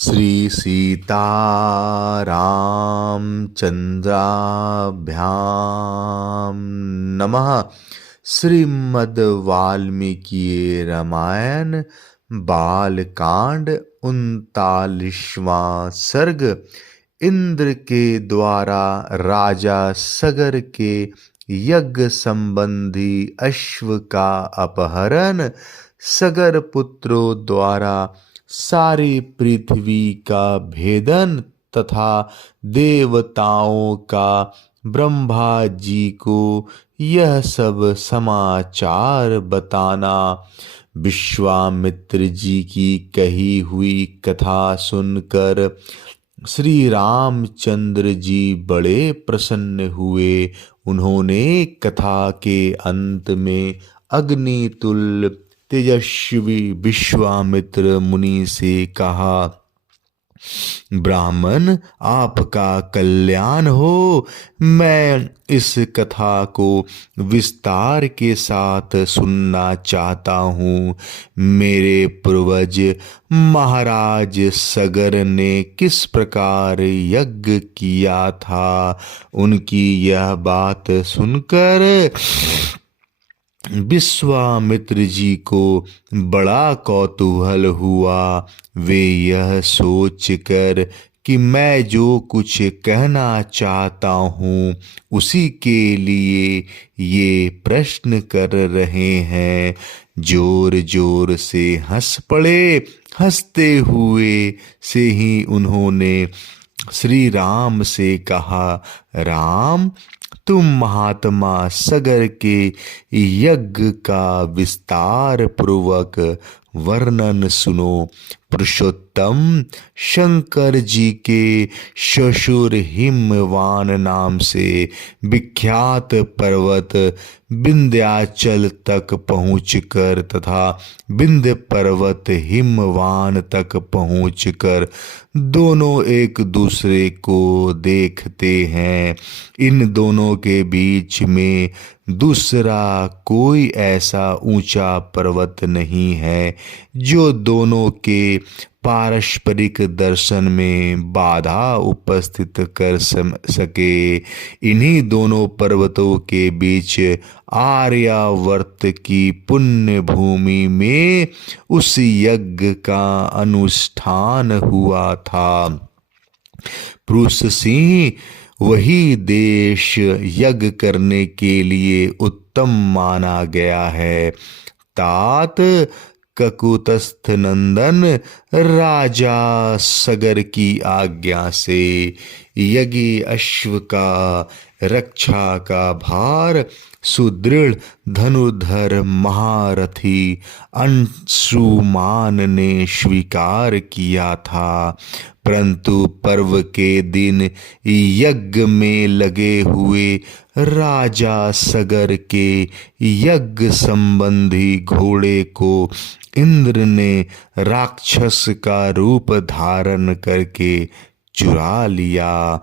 श्री सीतारामचंद्राभ्याम नमः। श्रीमद् वाल्मीकि रामायण बालकांड 39वां सर्ग। इंद्र के द्वारा राजा सगर के यज्ञ संबंधी अश्व का अपहरण। सगर पुत्रों द्वारा सारी पृथ्वी का भेदन तथा देवताओं का ब्रह्मा जी को यह सब समाचार बताना। विश्वामित्र जी की कही हुई कथा सुनकर श्री रामचंद्र जी बड़े प्रसन्न हुए। उन्होंने कथा के अंत में अग्नितुल्य तेजस्वी विश्वामित्र मुनि से कहा, ब्राह्मण आपका कल्याण हो। मैं इस कथा को विस्तार के साथ सुनना चाहता हूँ। मेरे पूर्वज महाराज सगर ने किस प्रकार यज्ञ किया था, उनकी यह बात सुनकर विश्वामित्र जी को बड़ा कौतूहल हुआ। वे यह सोचकर कि मैं जो कुछ कहना चाहता हूँ उसी के लिए ये प्रश्न कर रहे हैं, जोर जोर से हंस पड़े। हंसते हुए से ही उन्होंने श्री राम से कहा, राम तुम महात्मा सगर के यज्ञ का विस्तार पूर्वक वर्णन सुनो। पुरुषोत्तम शंकर जी के ससुर हिमवान नाम से विख्यात पर्वत विंध्याचल तक पहुंचकर तथा विंध्य पर्वत हिमवान तक पहुंचकर दोनों एक दूसरे को देखते हैं। इन दोनों के बीच में दूसरा कोई ऐसा ऊंचा पर्वत नहीं है जो दोनों के पारस्परिक दर्शन में बाधा उपस्थित कर सके। इन्हीं दोनों पर्वतों के बीच आर्यावर्त की पुण्य भूमि में उस यज्ञ का अनुष्ठान हुआ था। पुरुष सिंह वही देश यज्ञ करने के लिए उत्तम माना गया है। तात ककुतस्थ नंदन राजा सगर की आज्ञा से यज्ञ अश्व का रक्षा का भार सुदृढ़ धनुधर महारथी अंशुमान ने स्वीकार किया था। परंतु पर्व के दिन यज्ञ में लगे हुए राजा सगर के यज्ञ संबंधी घोड़े को इंद्र ने राक्षस का रूप धारण करके चुरा लिया।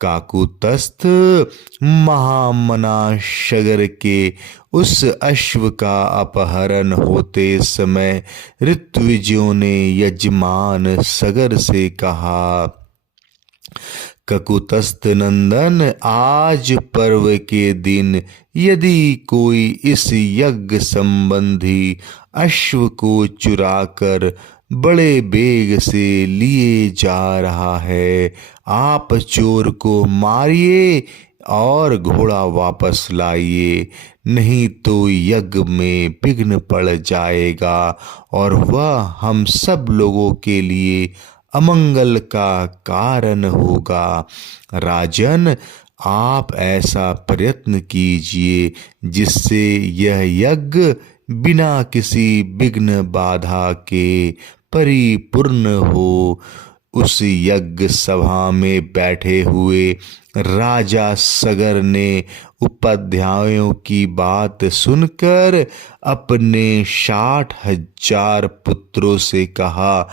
काकुतस्थ महामना सगर के उस अश्व का अपहरण होते समय ऋत्विजों ने यजमान सगर से कहा, ककुतस्थ नंदन, आज पर्व के दिन यदि कोई इस यज्ञ संबंधी अश्व को चुराकर बड़े बेग से लिए जा रहा है, आप चोर को मारिए और घोड़ा वापस लाइए, नहीं तो यज्ञ में विघ्न पड़ जाएगा और वह हम सब लोगों के लिए अमंगल का कारण होगा। राजन, आप ऐसा प्रयत्न कीजिए जिससे यह यज्ञ बिना किसी विघ्न बाधा के परिपूर्ण हो। उस यज्ञ सभा में बैठे हुए राजा सगर ने उपाध्यायों की बात सुनकर अपने 60,000 पुत्रों से कहा,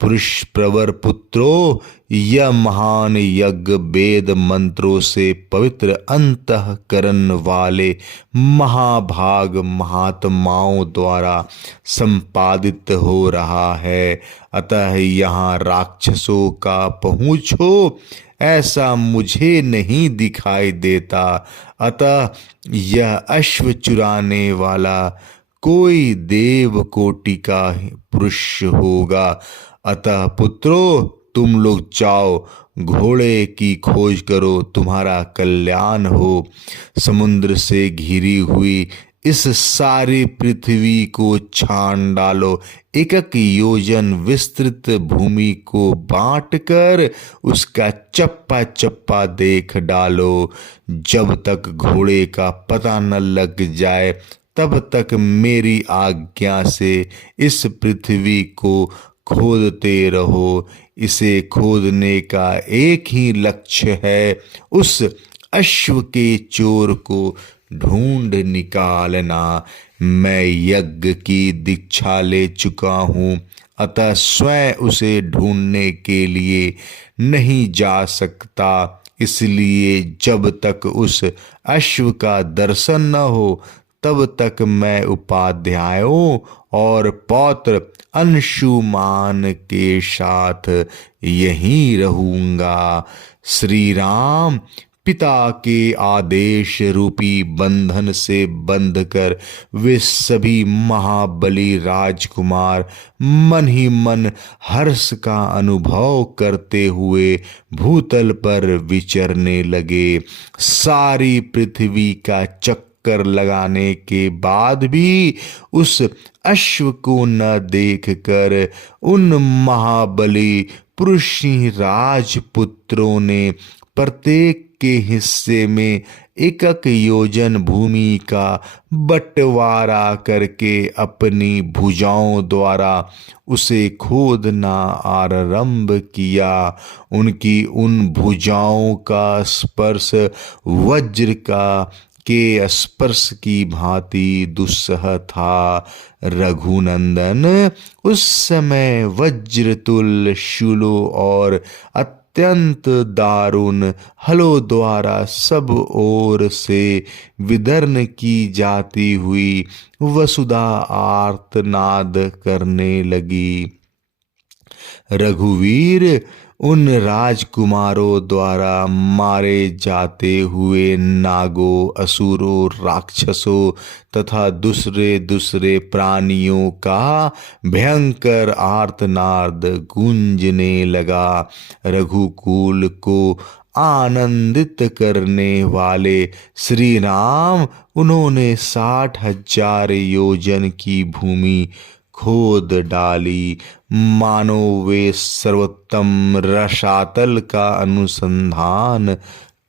पुरुष प्रवर पुत्रो, यह महान यज्ञ वेद मंत्रों से पवित्र अंतःकरण वाले महाभाग महात्माओं द्वारा संपादित हो रहा है। अतः यहाँ राक्षसों का पहुँच हो ऐसा मुझे नहीं दिखाई देता। अतः यह अश्व चुराने वाला कोई देव कोटि का पुरुष होगा। अतः पुत्रों, तुम लोग जाओ, घोड़े की खोज करो, तुम्हारा कल्याण हो। समुद्र से घिरी हुई इस सारी पृथ्वी को छान डालो, एक एक योजन विस्तृत भूमि को बांटकर उसका चप्पा चप्पा देख डालो। जब तक घोड़े का पता न लग जाए तब तक मेरी आज्ञा से इस पृथ्वी को खोदते रहो। इसे खोदने का एक ही लक्ष्य है, उस अश्व के चोर को ढूंढ निकालना। मैं यज्ञ की दीक्षा ले चुका हूँ, अतः स्वयं उसे ढूंढने के लिए नहीं जा सकता। इसलिए जब तक उस अश्व का दर्शन न हो तब तक मैं उपाध्यायों और पौत्र अंशुमान के साथ यहीं रहूंगा। श्री राम पिता के आदेश रूपी बंधन से बंधकर वे सभी महाबली राजकुमार मन ही मन हर्ष का अनुभव करते हुए भूतल पर विचरने लगे। सारी पृथ्वी का चक्कर लगाने के बाद भी उस अश्व को न देखकर उन महाबली पुरुषी राजपुत्रों ने प्रत्येक के हिस्से में एक एक योजन भूमि का बंटवारा करके अपनी भुजाओं द्वारा उसे खोदना आरंभ किया। उनकी उन भुजाओं का स्पर्श वज्र के स्पर्श की भांति दुस्सह था। रघुनंदन उस समय वज्रतुल्य शूलों और अत्यंत दारुण हलों द्वारा सब ओर से विदर्न की जाती हुई वसुधा आर्तनाद करने लगी। रघुवीर उन राजकुमारों द्वारा मारे जाते हुए नागों, असुरों, राक्षसों तथा दूसरे दूसरे प्राणियों का भयंकर आर्तनाद गूंजने लगा। रघुकुल को आनंदित करने वाले श्री राम उन्होंने 60,000 योजन की भूमि खोद डाली, मानो वे सर्वोत्तम रसातल का अनुसंधान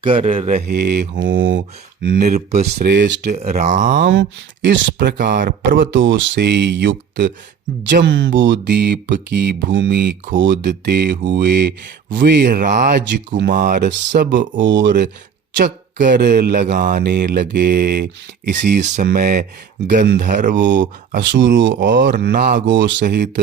कर रहे हों। नृपश्रेष्ठ राम इस प्रकार पर्वतों से युक्त जम्बूद्वीप की भूमि खोदते हुए वे राजकुमार सब ओर चक्कर लगाने लगे। इसी समय गंधर्वों, असुरों और नागों सहित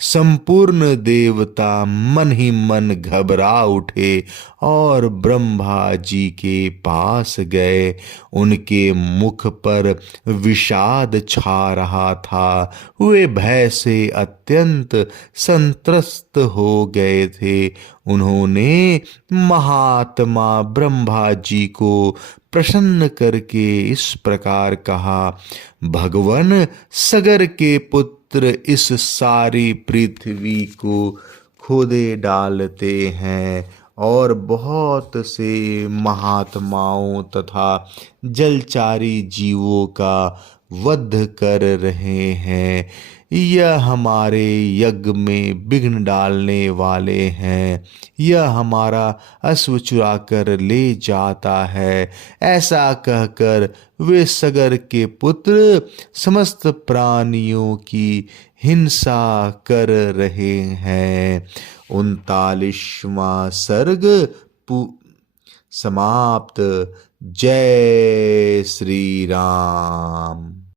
संपूर्ण देवता मन ही मन घबरा उठे और ब्रह्मा जी के पास गए। उनके मुख पर विषाद छा रहा था, वे भय से अत्यंत संत्रस्त हो गए थे। उन्होंने महात्मा ब्रह्मा जी को प्रसन्न करके इस प्रकार कहा, भगवन सगर के पुत्र इस सारी पृथ्वी को खोदे डालते हैं और बहुत से महात्माओं तथा जलचारी जीवों का वध कर रहे हैं। यह हमारे यज्ञ में विघ्न डालने वाले हैं। यह हमारा अश्व चुरा कर ले जाता है। ऐसा कहकर वे सगर के पुत्र समस्त प्राणियों की हिंसा कर रहे हैं। 39वां सर्ग समाप्त। जय श्री राम।